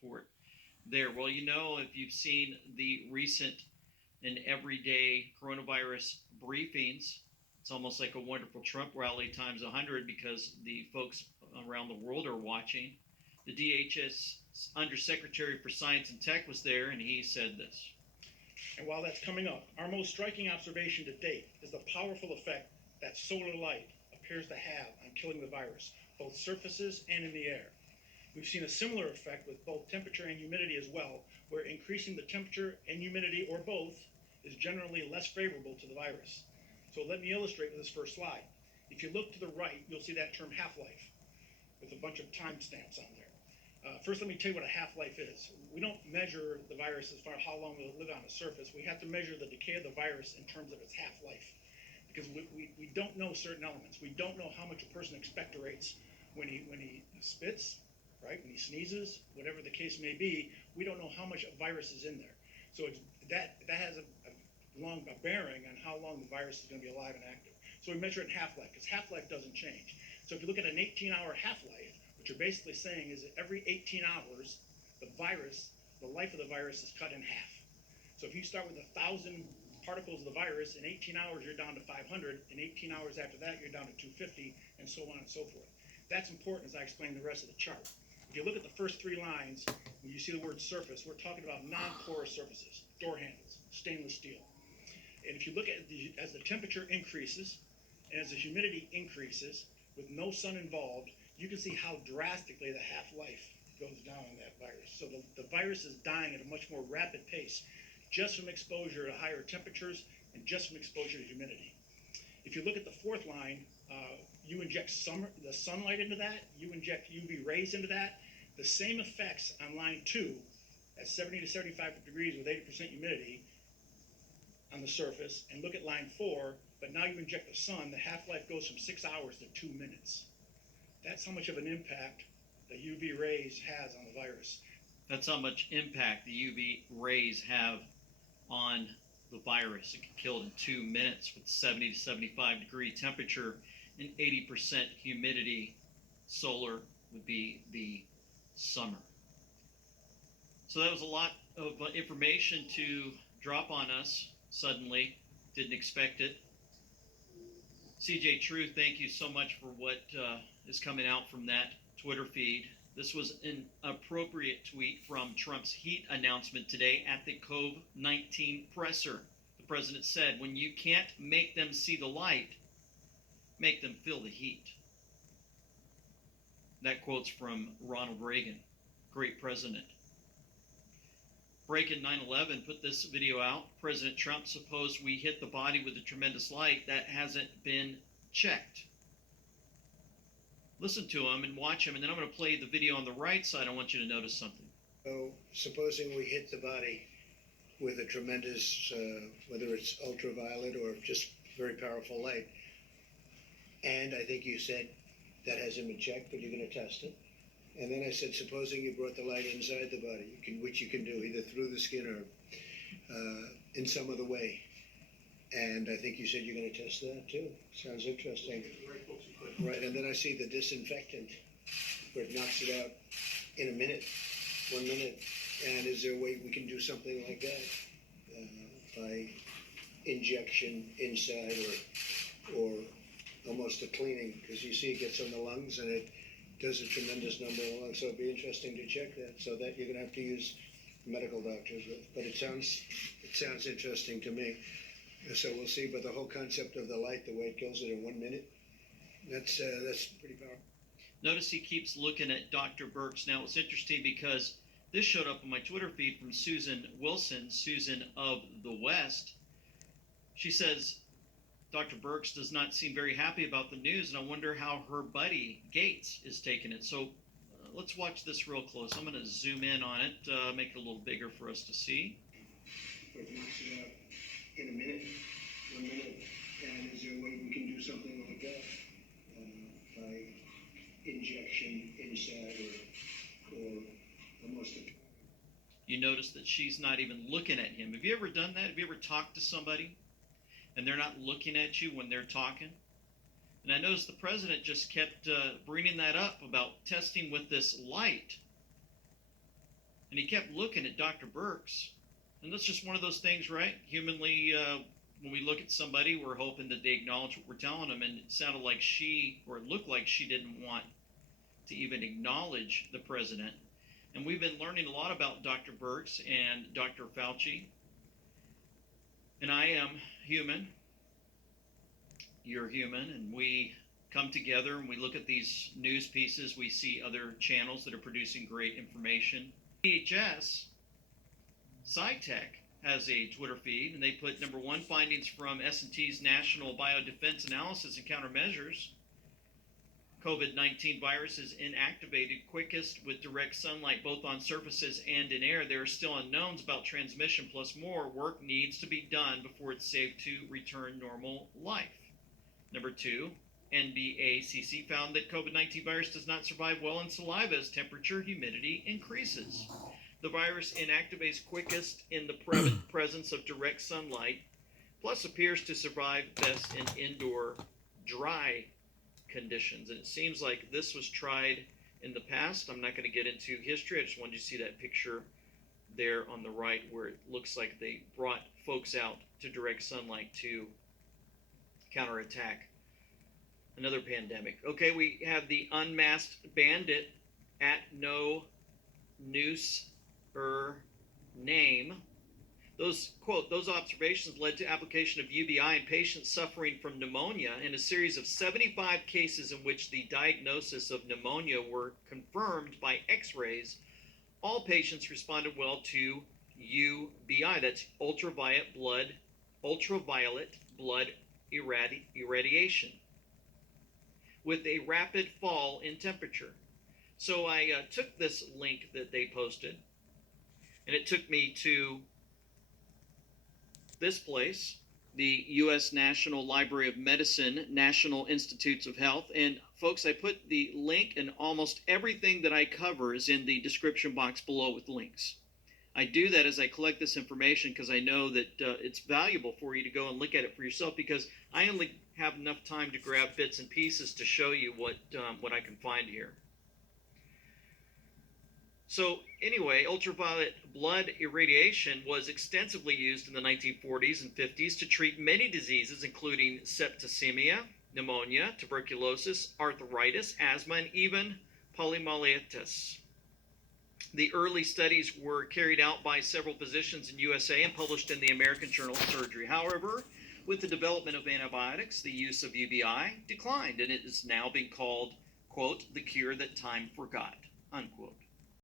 support there. Well, you know, if you've seen the recent and everyday coronavirus briefings, it's almost like a wonderful Trump rally times 100 because the folks around the world are watching. The DHS Undersecretary for Science and Tech was there, and he said this. And while that's coming up, our most striking observation to date is the powerful effect that solar light appears to have on killing the virus, both surfaces and in the air. We've seen a similar effect with both temperature and humidity as well, where increasing the temperature and humidity, or both, is generally less favorable to the virus. So let me illustrate with this first slide. If you look to the right, you'll see that term half-life with a bunch of timestamps on there. First, let me tell you what a half-life is. We don't measure the virus as far as how long it will live on the surface. We have to measure the decay of the virus in terms of its half-life, because we don't know certain elements. We don't know how much a person expectorates when he spits, right? When he sneezes, whatever the case may be, we don't know how much virus is in there. So that has a bearing on how long the virus is going to be alive and active. So we measure it in half-life, because half-life doesn't change. So if you look at an 18-hour half-life, what you're basically saying is that every 18 hours, the life of the virus is cut in half. So if you start with 1,000 particles of the virus, in 18 hours you're down to 500. In 18 hours after that, you're down to 250, and so on and so forth. That's important as I explain the rest of the chart. If you look at the first three lines, when you see the word surface, we're talking about non-porous surfaces, door handles, stainless steel. And if you look at as the temperature increases and as the humidity increases with no sun involved, you can see how drastically the half-life goes down on that virus. So the virus is dying at a much more rapid pace just from exposure to higher temperatures and just from exposure to humidity. If you look at the fourth line, you inject the sunlight into that, you inject UV rays into that, the same effects on line 2 at 70 to 75 degrees with 80% humidity on the surface, and look at line 4, but now you inject the sun, the half-life goes from 6 hours to 2 minutes. That's how much of an impact the UV rays has on the virus. That's how much impact the UV rays have on the virus. It can kill it in 2 minutes with 70 to 75 degree temperature and 80% humidity. Solar would be the summer. So that was a lot of information to drop on us suddenly. Didn't expect it. CJ True, thank you so much for what is coming out from that Twitter feed. This was an appropriate tweet from Trump's heat announcement today at the COVID-19 presser. The president said, when you can't make them see the light, make them feel the heat. That quote's from Ronald Reagan, great president. Breaking 9/11 put this video out. President Trump, suppose we hit the body with a tremendous light that hasn't been checked. Listen to him and watch him, and then I'm going to play the video on the right side. I want you to notice something. So, supposing we hit the body with a tremendous, whether it's ultraviolet or just very powerful light, and I think you said that hasn't been checked, but you're going to test it. And then I said, supposing you brought the light inside the body, which you can do either through the skin or in some other way. And I think you said you're going to test that too. Sounds interesting. Right, and then I see the disinfectant, where it knocks it out in a minute, 1 minute. And is there a way we can do something like that by injection inside or almost a cleaning? Because you see it gets on the lungs and it does a tremendous number of lungs. So it'd be interesting to check that. So that you're going to have to use medical doctors with. But it sounds interesting to me. So we'll see. But the whole concept of the light, the way it kills it in 1 minute, that's pretty powerful. Notice he keeps looking at Dr. Birx. Now, it's interesting because this showed up on my Twitter feed from Susan Wilson, Susan of the West. She says, Dr. Birx does not seem very happy about the news, and I wonder how her buddy Gates is taking it. So let's watch this real close. I'm going to zoom in on it, make it a little bigger for us to see. It knocks it out in a minute, 1 minute. And is there a way we can do something like that by injection inside or almost a... You notice that she's not even looking at him. Have you ever done that? Have you ever talked to somebody and they're not looking at you when they're talking? And I noticed the president just kept bringing that up about testing with this light. And he kept looking at Dr. Birx. And that's just one of those things, right? Humanly, when we look at somebody, we're hoping that they acknowledge what we're telling them. And it sounded like it looked like she didn't want to even acknowledge the president. And we've been learning a lot about Dr. Birx and Dr. Fauci. And I am human. You're human. And we come together and we look at these news pieces. We see other channels that are producing great information. DHS, SciTech, has a Twitter feed, and they put number one findings from S&T's National Biodefense Analysis and Countermeasures. COVID-19 virus is inactivated quickest with direct sunlight, both on surfaces and in air. There are still unknowns about transmission, plus more work needs to be done before it's safe to return normal life. Number two, NBACC found that COVID-19 virus does not survive well in saliva as temperature, humidity increases. The virus inactivates quickest in the presence of direct sunlight, plus appears to survive best in indoor dry conditions. And it seems like this was tried in the past. I'm not going to get into history. I just wanted you to see that picture there on the right where it looks like they brought folks out to direct sunlight to counterattack another pandemic. Okay, we have the unmasked bandit at no noose name. Those observations led to application of UBI in patients suffering from pneumonia in a series of 75 cases in which the diagnosis of pneumonia were confirmed by x-rays. All patients responded well to UBI, that's ultraviolet blood irradiation, with a rapid fall in temperature. So I took this link that they posted, and it took me to this place, the U.S. National Library of Medicine, National Institutes of Health. And folks, I put the link, and almost everything that I cover is in the description box below with links. I do that as I collect this information because I know that it's valuable for you to go and look at it for yourself, because I only have enough time to grab bits and pieces to show you what I can find here. So anyway, ultraviolet blood irradiation was extensively used in the 1940s and 50s to treat many diseases, including septicemia, pneumonia, tuberculosis, arthritis, asthma, and even poliomyelitis. The early studies were carried out by several physicians in USA and published in the American Journal of Surgery. However, with the development of antibiotics, the use of UBI declined, and it is now being called, quote, the cure that time forgot, unquote.